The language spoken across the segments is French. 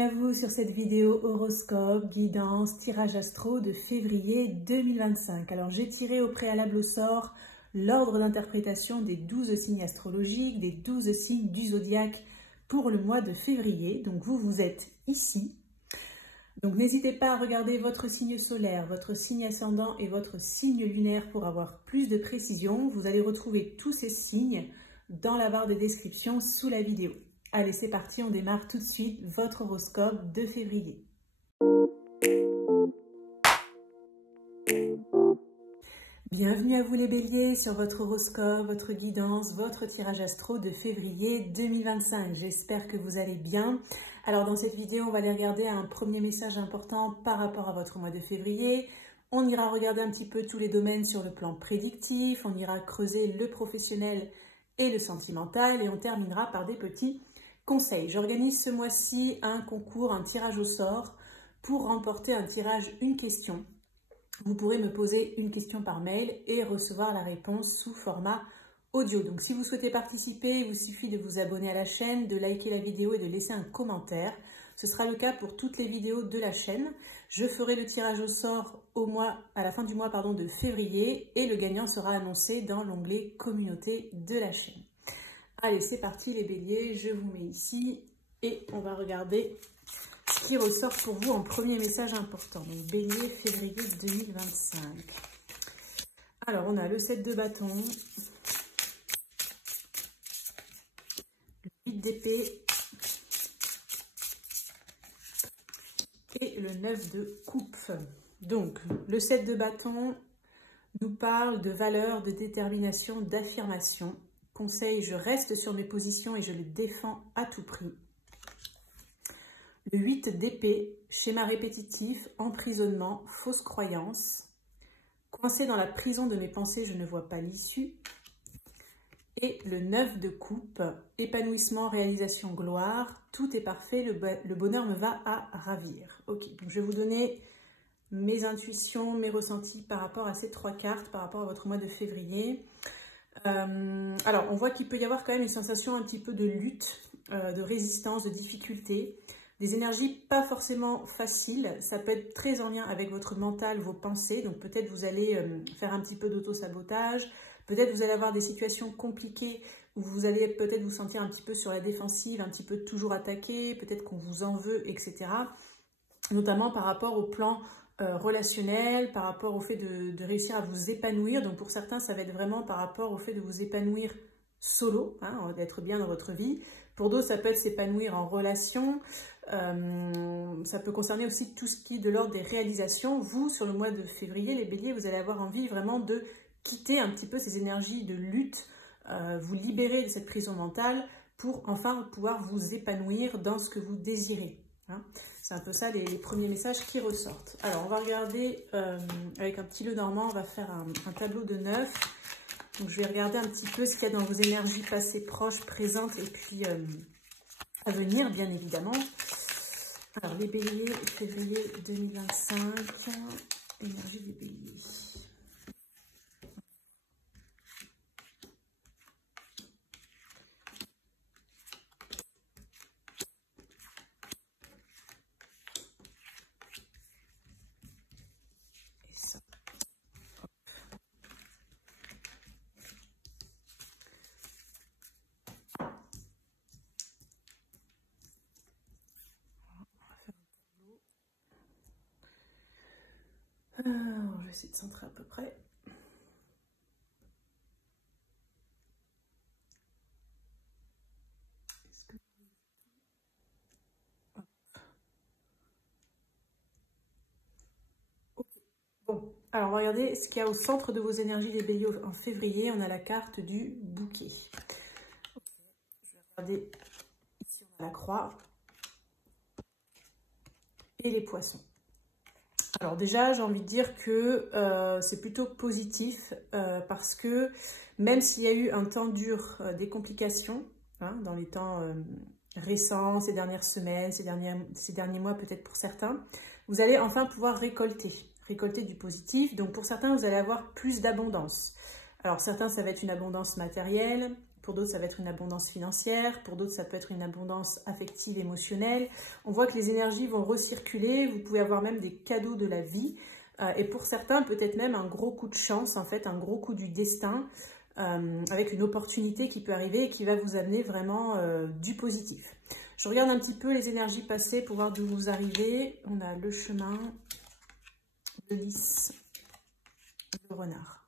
Bienvenue à vous sur cette vidéo horoscope, guidance, tirage astro de février 2025. Alors j'ai tiré au préalable au sort l'ordre d'interprétation des 12 signes astrologiques, des 12 signes du zodiaque pour le mois de février. Donc vous êtes ici. Donc n'hésitez pas à regarder votre signe solaire, votre signe ascendant et votre signe lunaire pour avoir plus de précision. Vous allez retrouver tous ces signes dans la barre de description sous la vidéo. Allez, c'est parti, on démarre tout de suite votre horoscope de février. Bienvenue à vous les béliers sur votre horoscope, votre guidance, votre tirage astro de février 2025. J'espère que vous allez bien. Alors dans cette vidéo, on va aller regarder un premier message important par rapport à votre mois de février. On ira regarder un petit peu tous les domaines sur le plan prédictif, on ira creuser le professionnel et le sentimental et on terminera par des petits conseils. J'organise ce mois-ci un concours, un tirage au sort pour remporter un tirage une question. Vous pourrez me poser une question par mail et recevoir la réponse sous format audio. Donc si vous souhaitez participer, il vous suffit de vous abonner à la chaîne, de liker la vidéo et de laisser un commentaire. Ce sera le cas pour toutes les vidéos de la chaîne. Je ferai le tirage au sort à la fin du mois de février et le gagnant sera annoncé dans l'onglet communauté de la chaîne. Allez, c'est parti les béliers, je vous mets ici et on va regarder ce qui ressort pour vous en premier message important. Donc bélier, février 2025. Alors, on a le 7 de bâton, le 8 d'épée et le 9 de coupe. Donc, le 7 de bâton nous parle de valeur, de détermination, d'affirmation. Conseil, je reste sur mes positions et je les défends à tout prix. Le 8 d'épée, schéma répétitif, emprisonnement, fausse croyance. Coincé dans la prison de mes pensées, je ne vois pas l'issue. Et le 9 de coupe, épanouissement, réalisation, gloire. Tout est parfait, le bonheur me va à ravir. Ok, donc je vais vous donner mes intuitions, mes ressentis par rapport à ces trois cartes, par rapport à votre mois de février. Alors, on voit qu'il peut y avoir quand même une sensation un petit peu de lutte, de résistance, de difficulté. Des énergies pas forcément faciles, ça peut être très en lien avec votre mental, vos pensées, donc peut-être vous allez faire un petit peu d'auto-sabotage, peut-être vous allez avoir des situations compliquées où vous allez peut-être vous sentir un petit peu sur la défensive, un petit peu toujours attaqué, peut-être qu'on vous en veut, etc. Notamment par rapport au plan relationnel, par rapport au fait de réussir à vous épanouir, donc pour certains ça va être vraiment par rapport au fait de vous épanouir solo, hein, d'être bien dans votre vie. Pour d'autres, ça peut être s'épanouir en relation. Ça peut concerner aussi tout ce qui est de l'ordre des réalisations. Vous, sur le mois de février, les béliers, vous allez avoir envie vraiment de quitter un petit peu ces énergies de lutte, vous libérer de cette prison mentale pour enfin pouvoir vous épanouir dans ce que vous désirez. Hein. C'est un peu ça les premiers messages qui ressortent. Alors, on va regarder avec un petit Lenormand, on va faire un tableau de 9. Donc, je vais regarder un petit peu ce qu'il y a dans vos énergies passées, proches, présentes et puis à venir, bien évidemment. Alors, les béliers, février 2025, énergie des béliers. Et ça. Alors, je vais essayer de centrer à peu près. Bon, alors on va regarder ce qu'il y a au centre de vos énergies des béliers en février. On a la carte du bouquet. Je vais regarder ici, on a la croix et les poissons. Alors déjà, j'ai envie de dire que c'est plutôt positif parce que même s'il y a eu un temps dur, des complications, hein, dans les temps récents, ces dernières semaines, ces derniers mois peut-être pour certains, vous allez enfin pouvoir récolter du positif. Donc pour certains, vous allez avoir plus d'abondance. Alors certains, ça va être une abondance matérielle. pour d'autres, ça va être une abondance financière. Pour d'autres, ça peut être une abondance affective, émotionnelle. On voit que les énergies vont recirculer. Vous pouvez avoir même des cadeaux de la vie. Et pour certains, peut-être même un gros coup de chance, en fait, un gros coup du destin, avec une opportunité qui peut arriver et qui va vous amener vraiment du positif. Je regarde un petit peu les énergies passées pour voir d'où vous arrivez. On a le chemin, le lys, le renard.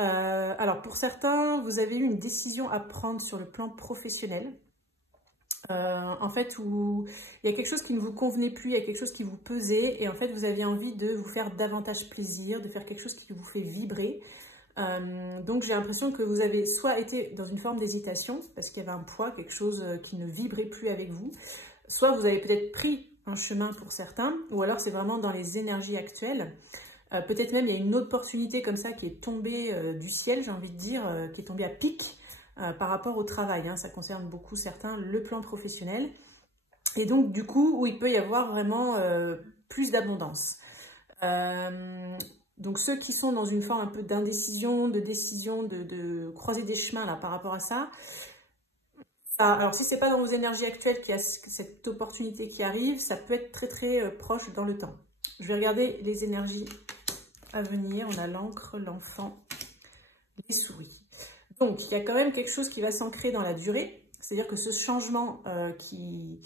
Alors, pour certains, vous avez eu une décision à prendre sur le plan professionnel. En fait, où il y a quelque chose qui ne vous convenait plus, il y a quelque chose qui vous pesait, et en fait, vous aviez envie de vous faire davantage plaisir, de faire quelque chose qui vous fait vibrer. Donc, j'ai l'impression que vous avez soit été dans une forme d'hésitation, parce qu'il y avait un poids, quelque chose qui ne vibrait plus avec vous, soit vous avez peut-être pris un chemin pour certains, ou alors c'est vraiment dans les énergies actuelles. Peut-être même il y a une opportunité comme ça qui est tombée du ciel, j'ai envie de dire, qui est tombée à pic par rapport au travail. Hein. Ça concerne beaucoup certains, le plan professionnel. Et donc du coup, où il peut y avoir vraiment plus d'abondance. Donc ceux qui sont dans une forme un peu d'indécision, de décision, de croiser des chemins là par rapport à ça, alors si c'est pas dans vos énergies actuelles qu'il y a cette opportunité qui arrive, ça peut être très très proche dans le temps. Je vais regarder les énergies à venir. On a l'encre, l'enfant, les souris. Donc, il y a quand même quelque chose qui va s'ancrer dans la durée. C'est-à-dire que ce changement qui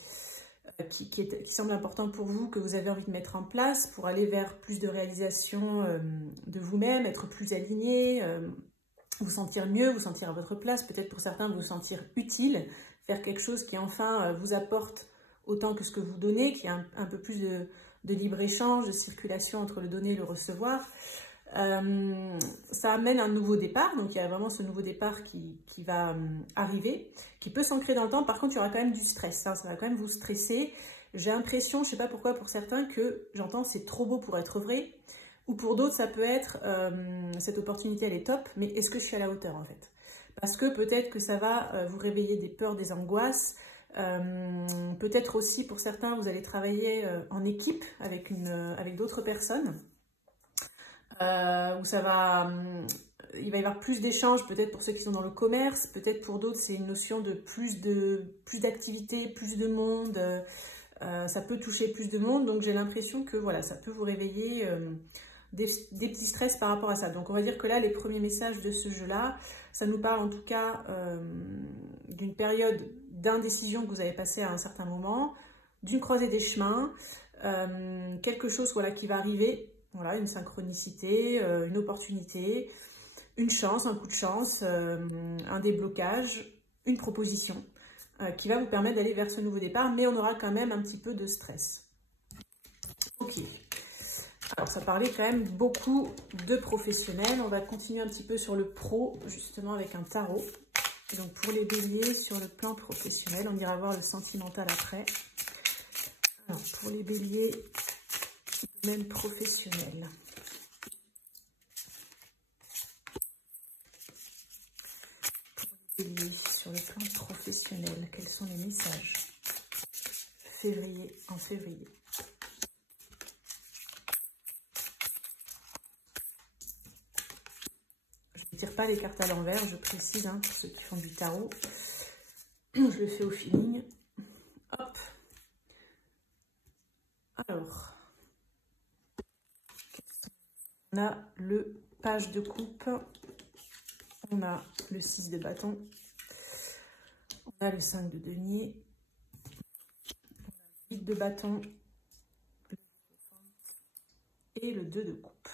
semble important pour vous, que vous avez envie de mettre en place pour aller vers plus de réalisation de vous-même, être plus aligné, vous sentir mieux, vous sentir à votre place. Peut-être pour certains, vous sentir utile, faire quelque chose qui enfin vous apporte autant que ce que vous donnez, qui a un peu plus de libre-échange, de circulation entre le donner et le recevoir. Ça amène un nouveau départ, donc il y a vraiment ce nouveau départ qui va arriver, qui peut s'ancrer dans le temps. Par contre, il y aura quand même du stress, hein, ça va quand même vous stresser. J'ai l'impression, je ne sais pas pourquoi pour certains, que j'entends c'est trop beau pour être vrai, ou pour d'autres ça peut être cette opportunité elle est top, mais est-ce que je suis à la hauteur en fait? Parce que peut-être que ça va vous réveiller des peurs, des angoisses. Peut-être aussi pour certains vous allez travailler en équipe avec d'autres personnes où il va y avoir plus d'échanges, peut-être pour ceux qui sont dans le commerce, peut-être pour d'autres c'est une notion de plus d'activité, plus de monde, ça peut toucher plus de monde, donc j'ai l'impression que voilà, ça peut vous réveiller des petits stress par rapport à ça. Donc on va dire que là, les premiers messages de ce jeu-là, ça nous parle en tout cas d'une période d'indécision que vous avez passée à un certain moment, d'une croisée des chemins, quelque chose voilà, qui va arriver, voilà, une synchronicité, une opportunité, une chance, un coup de chance, un déblocage, une proposition qui va vous permettre d'aller vers ce nouveau départ, mais on aura quand même un petit peu de stress. Ok. Alors, ça parlait quand même beaucoup de professionnels. On va continuer un petit peu sur le pro, justement, avec un tarot. Et donc, pour les béliers, sur le plan professionnel, on ira voir le sentimental après. Alors, pour les béliers, même professionnel. Pour les béliers, sur le plan professionnel, quels sont les messages? En février. Je ne tire pas les cartes à l'envers, je précise, hein, pour ceux qui font du tarot. Je le fais au feeling. Hop. Alors, on a le page de coupe, on a le 6 de bâton, on a le 5 de denier, on a le 8 de bâton et le 2 de coupe.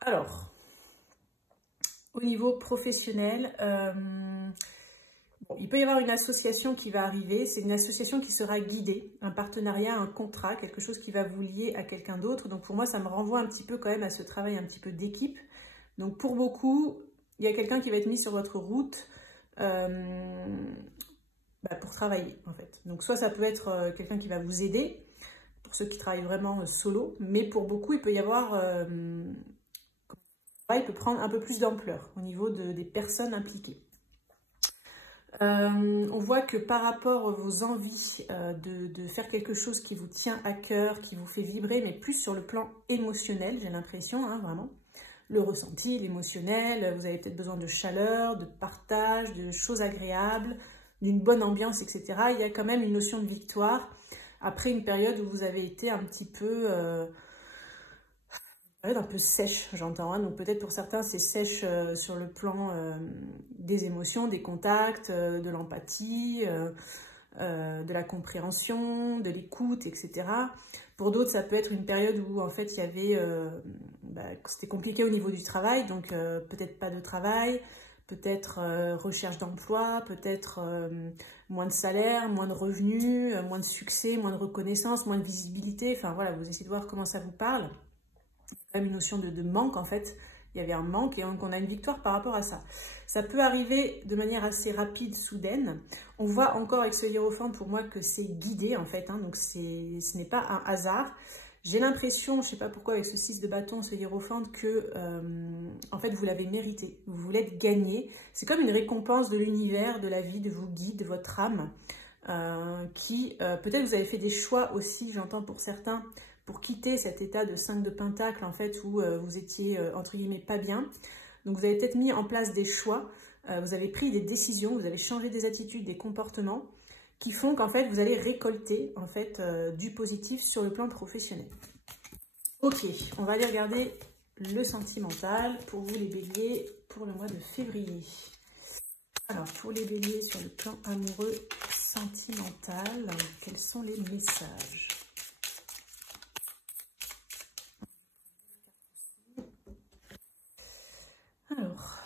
Alors, au niveau professionnel, bon, il peut y avoir une association qui va arriver. C'est une association qui sera guidée, un partenariat, un contrat, quelque chose qui va vous lier à quelqu'un d'autre. Donc pour moi, ça me renvoie un petit peu quand même à ce travail un petit peu d'équipe. Donc pour beaucoup, il y a quelqu'un qui va être mis sur votre route pour travailler en fait. Donc soit ça peut être quelqu'un qui va vous aider, pour ceux qui travaillent vraiment solo, mais pour beaucoup, il peut y avoir... il peut prendre un peu plus d'ampleur au niveau des personnes impliquées. On voit que par rapport à vos envies de faire quelque chose qui vous tient à cœur, qui vous fait vibrer, mais plus sur le plan émotionnel, j'ai l'impression, hein, vraiment. le ressenti, l'émotionnel, vous avez peut-être besoin de chaleur, de partage, de choses agréables, d'une bonne ambiance, etc. Il y a quand même une notion de victoire après une période où vous avez été un petit peu... un peu sèche, j'entends. Hein. Donc peut-être pour certains, c'est sèche sur le plan des émotions, des contacts, de l'empathie, de la compréhension, de l'écoute, etc. Pour d'autres, ça peut être une période où en fait il y avait, c'était compliqué au niveau du travail, donc peut-être pas de travail, peut-être recherche d'emploi, peut-être moins de salaire, moins de revenus, moins de succès, moins de reconnaissance, moins de visibilité. Enfin voilà, vous essayez de voir comment ça vous parle. Il y a quand même une notion de manque en fait. Il y avait un manque et donc on a une victoire par rapport à ça. Ça peut arriver de manière assez rapide, soudaine. On voit encore avec ce hiérophant pour moi que c'est guidé en fait, hein, donc ce n'est pas un hasard. J'ai l'impression, je ne sais pas pourquoi avec ce 6 de bâton, ce hiérophant, que en fait vous l'avez mérité, vous l'êtes gagné. C'est comme une récompense de l'univers, de la vie, de vos guides, de votre âme, qui peut-être vous avez fait des choix aussi, j'entends pour certains, pour quitter cet état de 5 de pentacle en fait où vous étiez entre guillemets pas bien. Donc vous avez peut-être mis en place des choix, vous avez pris des décisions, vous avez changé des attitudes, des comportements qui font qu'en fait vous allez récolter en fait du positif sur le plan professionnel. Ok, on va aller regarder le sentimental pour vous les béliers pour le mois de février. Alors pour les béliers sur le plan amoureux sentimental, quels sont les messages ? Alors,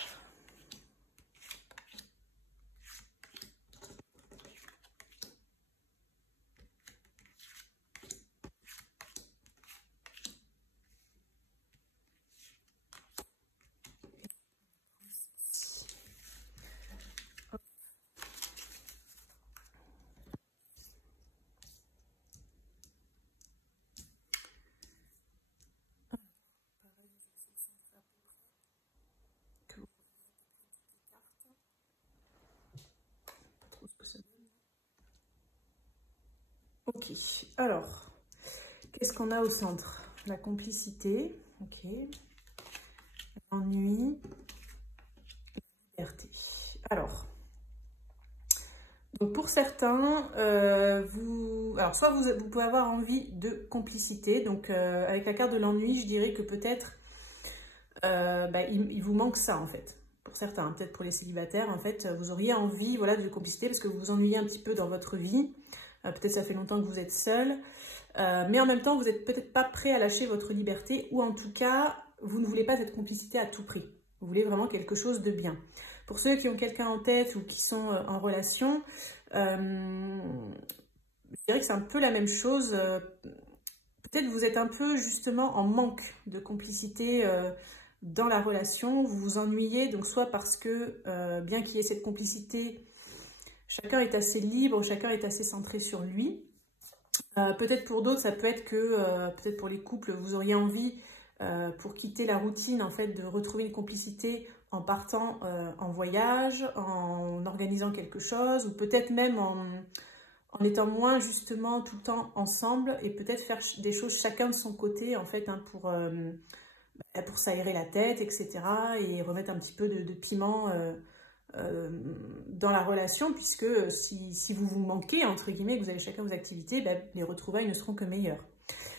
ok, alors, qu'est-ce qu'on a au centre? La complicité, ok, l'ennui, la liberté. Alors, donc pour certains, alors soit vous pouvez avoir envie de complicité, donc avec la carte de l'ennui, je dirais que peut-être il vous manque ça en fait. Pour certains, peut-être pour les célibataires, en fait, vous auriez envie voilà, de complicité parce que vous vous ennuyez un petit peu dans votre vie. Peut-être ça fait longtemps que vous êtes seul. Mais en même temps, vous n'êtes peut-être pas prêt à lâcher votre liberté ou en tout cas, vous ne voulez pas cette complicité à tout prix. Vous voulez vraiment quelque chose de bien. Pour ceux qui ont quelqu'un en tête ou qui sont en relation, je dirais que c'est un peu la même chose. Peut-être vous êtes un peu justement en manque de complicité dans la relation. Vous vous ennuyez, donc soit parce que bien qu'il y ait cette complicité, chacun est assez libre, chacun est assez centré sur lui. Peut-être pour d'autres, ça peut être que, peut-être pour les couples, vous auriez envie, pour quitter la routine, en fait, de retrouver une complicité en partant en voyage, en organisant quelque chose, ou peut-être même en étant moins justement tout le temps ensemble, et peut-être faire des choses chacun de son côté, en fait, hein, pour s'aérer la tête, etc., et remettre un petit peu de piment dans la relation, puisque si vous vous manquez, entre guillemets, que vous avez chacun vos activités, les retrouvailles ne seront que meilleures.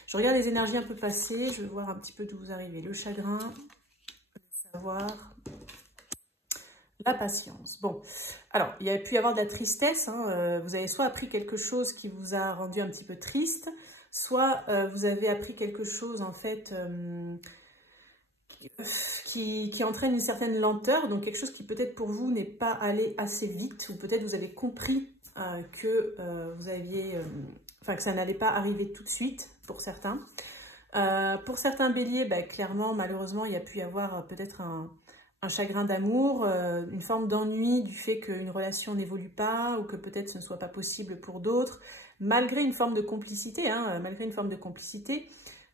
Je regarde les énergies un peu passées, je veux voir un petit peu d'où vous arrivez. Le chagrin, le savoir, la patience. Bon, alors, il y a pu y avoir de la tristesse, hein, vous avez soit appris quelque chose qui vous a rendu un petit peu triste, soit vous avez appris quelque chose, en fait... qui entraîne une certaine lenteur, donc quelque chose qui peut-être pour vous n'est pas allé assez vite, ou peut-être vous avez compris que vous aviez, que ça n'allait pas arriver tout de suite pour certains. Pour certains béliers, clairement, malheureusement, il y a pu y avoir peut-être un chagrin d'amour, une forme d'ennui du fait qu'une relation n'évolue pas, ou que peut-être ce ne soit pas possible pour d'autres, malgré une forme de complicité,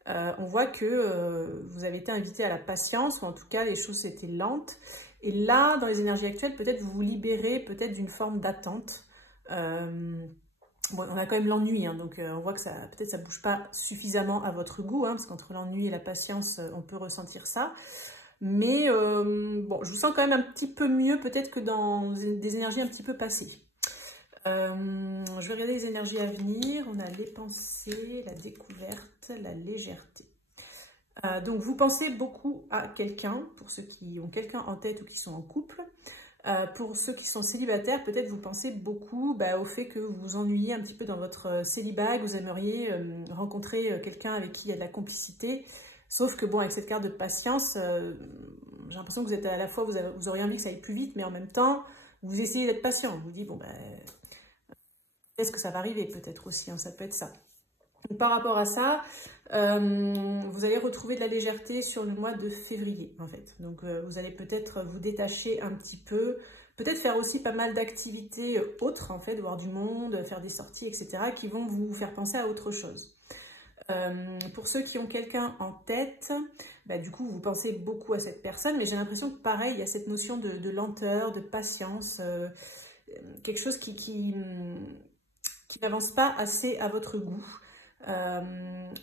on voit que vous avez été invité à la patience, ou en tout cas les choses étaient lentes. Et là, dans les énergies actuelles, peut-être vous vous libérez peut-être d'une forme d'attente. Bon, on a quand même l'ennui, hein, donc on voit que peut-être ça ne bouge pas suffisamment à votre goût, hein, parce qu'entre l'ennui et la patience, on peut ressentir ça. Mais bon, je vous sens quand même un petit peu mieux peut-être que dans des énergies un petit peu passées. Je vais regarder les énergies à venir. On a les pensées, la découverte, la légèreté. Donc vous pensez beaucoup à quelqu'un, pour ceux qui ont quelqu'un en tête ou qui sont en couple. Pour ceux qui sont célibataires, peut-être vous pensez beaucoup au fait que vous vous ennuyez un petit peu dans votre célibat, que vous aimeriez rencontrer quelqu'un avec qui il y a de la complicité. Sauf que bon, avec cette carte de patience, j'ai l'impression que vous êtes à la fois, vous auriez envie que ça aille plus vite, mais en même temps, vous essayez d'être patient. Vous dites, bon, est-ce que ça va arriver peut-être aussi, hein, ça peut être ça. Donc, par rapport à ça, vous allez retrouver de la légèreté sur le mois de février, en fait. Donc, vous allez peut-être vous détacher un petit peu, peut-être faire aussi pas mal d'activités autres, en fait, voir du monde, faire des sorties, etc., qui vont vous faire penser à autre chose. Pour ceux qui ont quelqu'un en tête, du coup, vous pensez beaucoup à cette personne, mais j'ai l'impression que pareil, il y a cette notion de lenteur, de patience, quelque chose qui n'avance pas assez à votre goût.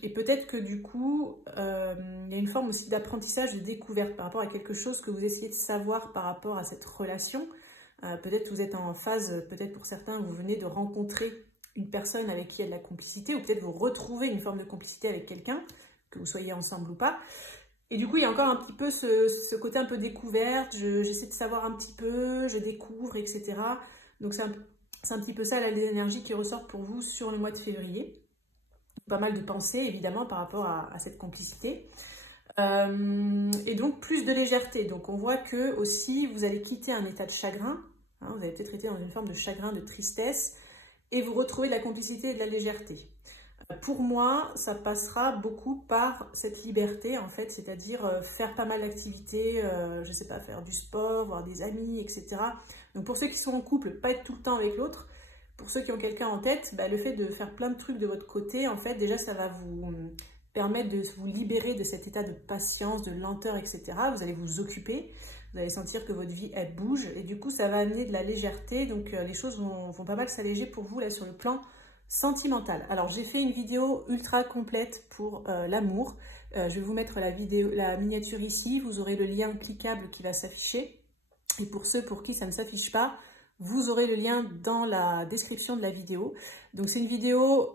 Et peut-être que du coup, il y a une forme aussi d'apprentissage, de découverte par rapport à quelque chose que vous essayez de savoir par rapport à cette relation. Peut-être que vous êtes en phase, peut-être pour certains, vous venez de rencontrer une personne avec qui il y a de la complicité, ou peut-être vous retrouvez une forme de complicité avec quelqu'un, que vous soyez ensemble ou pas. Et du coup, il y a encore un petit peu ce côté un peu découverte, j'essaie de savoir un petit peu, je découvre, etc. Donc c'est un petit peu ça, là, les énergies qui ressortent pour vous sur le mois de février. Pas mal de pensées, évidemment, par rapport à cette complicité. Et donc, plus de légèreté. Donc, on voit que aussi, vous allez quitter un état de chagrin. Hein, vous avez peut-être été dans une forme de chagrin, de tristesse. Et vous retrouvez de la complicité et de la légèreté. Pour moi, ça passera beaucoup par cette liberté, en fait, c'est-à-dire faire pas mal d'activités, je ne sais pas, faire du sport, voir des amis, etc. Donc pour ceux qui sont en couple, pas être tout le temps avec l'autre. Pour ceux qui ont quelqu'un en tête, le fait de faire plein de trucs de votre côté, en fait, déjà, ça va vous permettre de vous libérer de cet état de patience, de lenteur, etc. Vous allez vous occuper. Vous allez sentir que votre vie, elle bouge. Et du coup, ça va amener de la légèreté. Donc, les choses vont pas mal s'alléger pour vous, là, sur le plan sentimental. Alors, j'ai fait une vidéo ultra complète pour l'amour. Je vais vous mettre la miniature ici. Vous aurez le lien cliquable qui va s'afficher. Et pour ceux pour qui ça ne s'affiche pas, vous aurez le lien dans la description de la vidéo. Donc, c'est une vidéo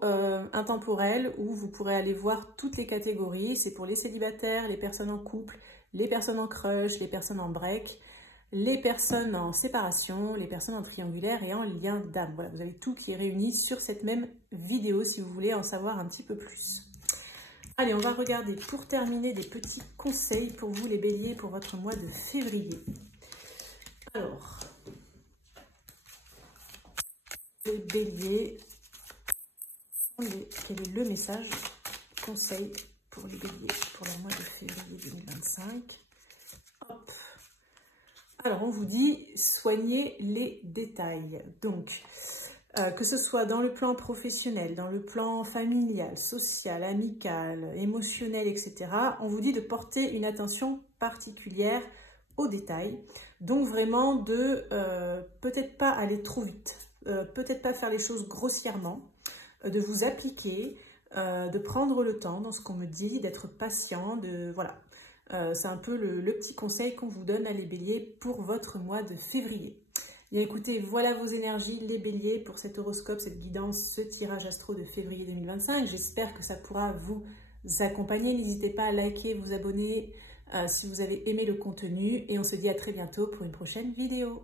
intemporelle où vous pourrez aller voir toutes les catégories. C'est pour les célibataires, les personnes en couple, les personnes en crush, les personnes en break, les personnes en séparation, les personnes en triangulaire et en lien d'âme. Voilà, vous avez tout qui est réuni sur cette même vidéo si vous voulez en savoir un petit peu plus. Allez, on va regarder pour terminer des petits conseils pour vous les béliers pour votre mois de février. Alors, les béliers, quel est le message conseil pour les béliers pour le mois de février 2025. Hop. Alors, on vous dit soignez les détails. Donc, que ce soit dans le plan professionnel, dans le plan familial, social, amical, émotionnel, etc., on vous dit de porter une attention particulière aux détails. Donc, vraiment de peut-être pas aller trop vite, peut-être pas faire les choses grossièrement, de vous appliquer, de prendre le temps dans ce qu'on me dit, d'être patient, voilà. C'est un peu le petit conseil qu'on vous donne à les béliers pour votre mois de février. Bien écoutez, voilà vos énergies, les béliers, pour cet horoscope, cette guidance, ce tirage astro de février 2025. J'espère que ça pourra vous accompagner. N'hésitez pas à liker, vous abonner si vous avez aimé le contenu. Et on se dit à très bientôt pour une prochaine vidéo.